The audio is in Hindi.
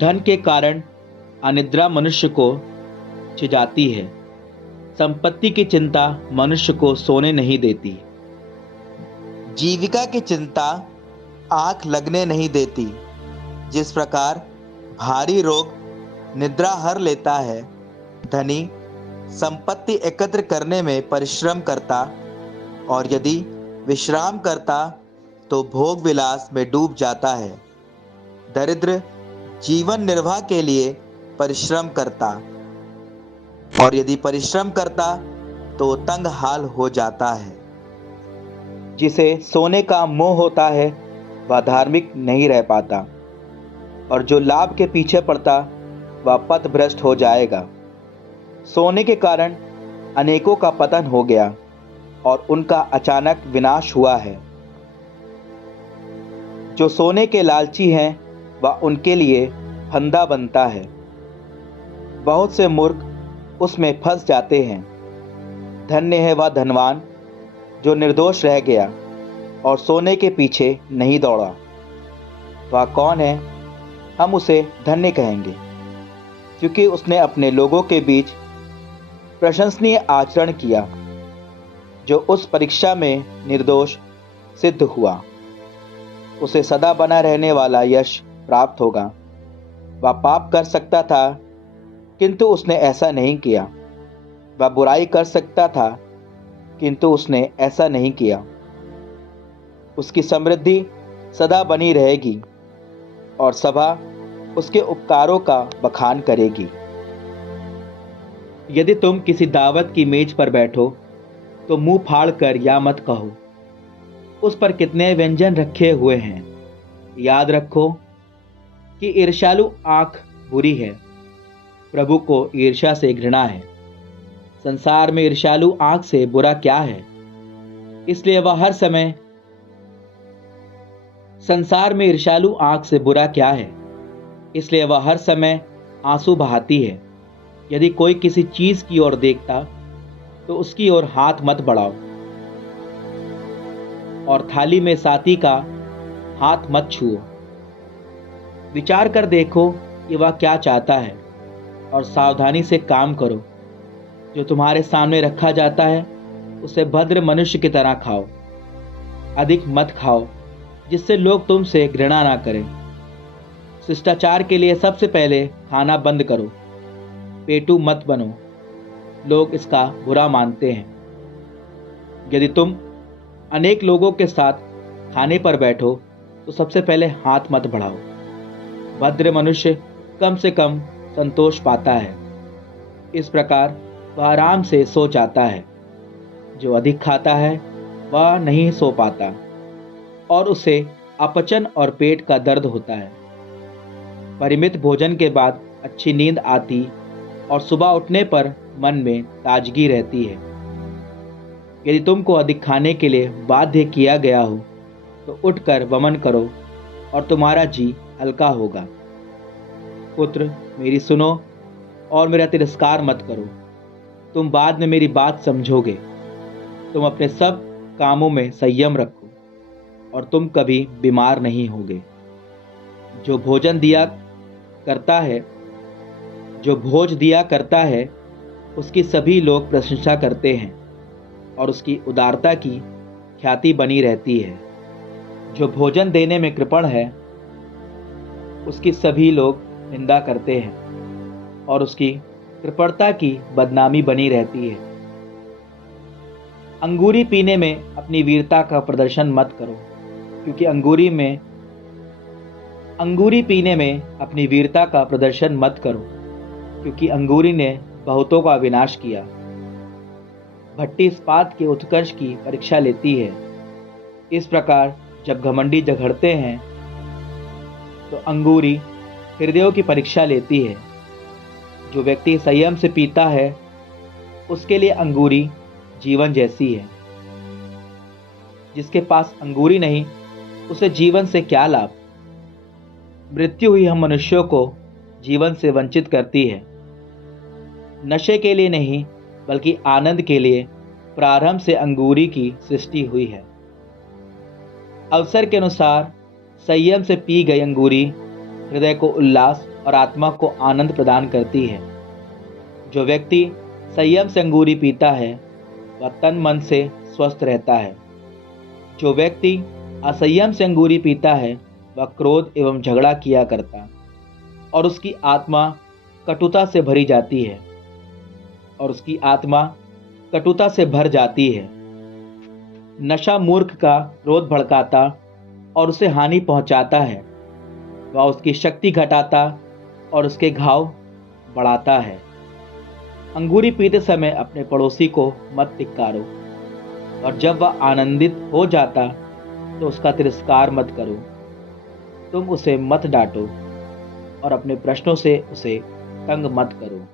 धन के कारण अनिद्रा मनुष्य को छिजाती है। संपत्ति की चिंता मनुष्य को सोने नहीं देती। जीविका की चिंता आंख लगने नहीं देती। जिस प्रकार भारी रोग निद्रा हर लेता है, धनी संपत्ति एकत्र करने में परिश्रम करता और यदि विश्राम करता तो भोग विलास में डूब जाता है। दरिद्र जीवन निर्वाह के लिए परिश्रम करता और यदि परिश्रम करता तो तंग हाल हो जाता है। जिसे सोने का मोह होता है वह धार्मिक नहीं रह पाता, और जो लाभ के पीछे पड़ता वह पथभ्रष्ट हो जाएगा। सोने के कारण अनेकों का पतन हो गया और उनका अचानक विनाश हुआ है। जो सोने के लालची हैं वह उनके लिए फंदा बनता है। बहुत से मूर्ख उसमें फंस जाते हैं। धन्य है वह धनवान जो निर्दोष रह गया और सोने के पीछे नहीं दौड़ा। वह कौन है? हम उसे धन्य कहेंगे, क्योंकि उसने अपने लोगों के बीच प्रशंसनीय आचरण किया। जो उस परीक्षा में निर्दोष सिद्ध हुआ, उसे सदा बना रहने वाला यश प्राप्त होगा। वह पाप कर सकता था, किंतु उसने ऐसा नहीं किया। वह बुराई कर सकता था, किंतु उसने ऐसा नहीं किया। उसकी समृद्धि सदा बनी रहेगी और सभा उसके उपकारों का बखान करेगी। यदि तुम किसी दावत की मेज पर बैठो तो मुंह फाड़ कर या मत कहो, उस पर कितने व्यंजन रखे हुए हैं। याद रखो कि ईर्ष्यालु आंख बुरी है, प्रभु को ईर्ष्या से घृणा है। संसार में ईर्ष्यालु आंख से बुरा क्या है? इसलिए वह हर समय संसार में ईर्ष्यालु आंख से बुरा क्या है? इसलिए वह हर समय आंसू बहाती है। यदि कोई किसी चीज की ओर देखता तो उसकी ओर हाथ मत बढ़ाओ, और थाली में साथी का हाथ मत छुओ। विचार कर देखो कि वह क्या चाहता है और सावधानी से काम करो। जो तुम्हारे सामने रखा जाता है उसे भद्र मनुष्य की तरह खाओ। अधिक मत खाओ जिससे लोग तुमसे घृणा ना करें। शिष्टाचार के लिए सबसे पहले खाना बंद करो। पेटू मत बनो, लोग इसका बुरा मानते हैं। यदि तुम अनेक लोगों के साथ खाने पर बैठो तो सबसे पहले हाथ मत बढ़ाओ। भद्र मनुष्य कम से कम संतोष पाता है। इस प्रकार वह आराम से सो जाता है। जो अधिक खाता है वह नहीं सो पाता और उसे अपचन और पेट का दर्द होता है। परिमित भोजन के बाद अच्छी नींद आती और सुबह उठने पर मन में ताजगी रहती है। यदि तुमको अधिक खाने के लिए बाध्य किया गया हो तो उठकर वमन करो और तुम्हारा जी हल्का होगा। पुत्र, मेरी सुनो और मेरा तिरस्कार मत करो। तुम बाद में मेरी बात समझोगे। तुम अपने सब कामों में संयम रखो और तुम कभी बीमार नहीं होगे। जो भोज दिया करता है उसकी सभी लोग प्रशंसा करते हैं और उसकी उदारता की ख्याति बनी रहती है। जो भोजन देने में कृपण है उसकी सभी लोग निंदा करते हैं और उसकी कृपणता की बदनामी बनी रहती है। अंगूरी पीने में अपनी वीरता का प्रदर्शन मत करो, क्योंकि अंगूरी पीने में अपनी वीरता का प्रदर्शन मत करो, क्योंकि अंगूरी ने बहुतों का विनाश किया। भट्टी इस्पात के उत्कर्ष की परीक्षा लेती है। इस प्रकार जब घमंडी झगड़ते हैं तो अंगूरी हृदयों की परीक्षा लेती है। जो व्यक्ति संयम से पीता है उसके लिए अंगूरी जीवन जैसी है। जिसके पास अंगूरी नहीं उसे जीवन से क्या लाभ? मृत्यु ही हम मनुष्यों को जीवन से वंचित करती है। नशे के लिए नहीं बल्कि आनंद के लिए प्रारंभ से अंगूरी की सृष्टि हुई है। अवसर के अनुसार संयम से पी गई अंगूरी हृदय को उल्लास और आत्मा को आनंद प्रदान करती है। जो व्यक्ति संयम से अंगूरी पीता है वह तन मन से स्वस्थ रहता है। जो व्यक्ति असंयम से अंगूरी पीता है वह क्रोध एवं झगड़ा किया करता और उसकी आत्मा कटुता से भरी जाती है कटुता से भर जाती है। नशा मूर्ख का क्रोध भड़काता और उसे हानि पहुंचाता है। वह उसकी शक्ति घटाता और उसके घाव बढ़ाता है। अंगूरी पीते समय अपने पड़ोसी को मत धिक्कारो और जब वह आनंदित हो जाता तो उसका तिरस्कार मत करो। तुम उसे मत डांटो और अपने प्रश्नों से उसे तंग मत करो।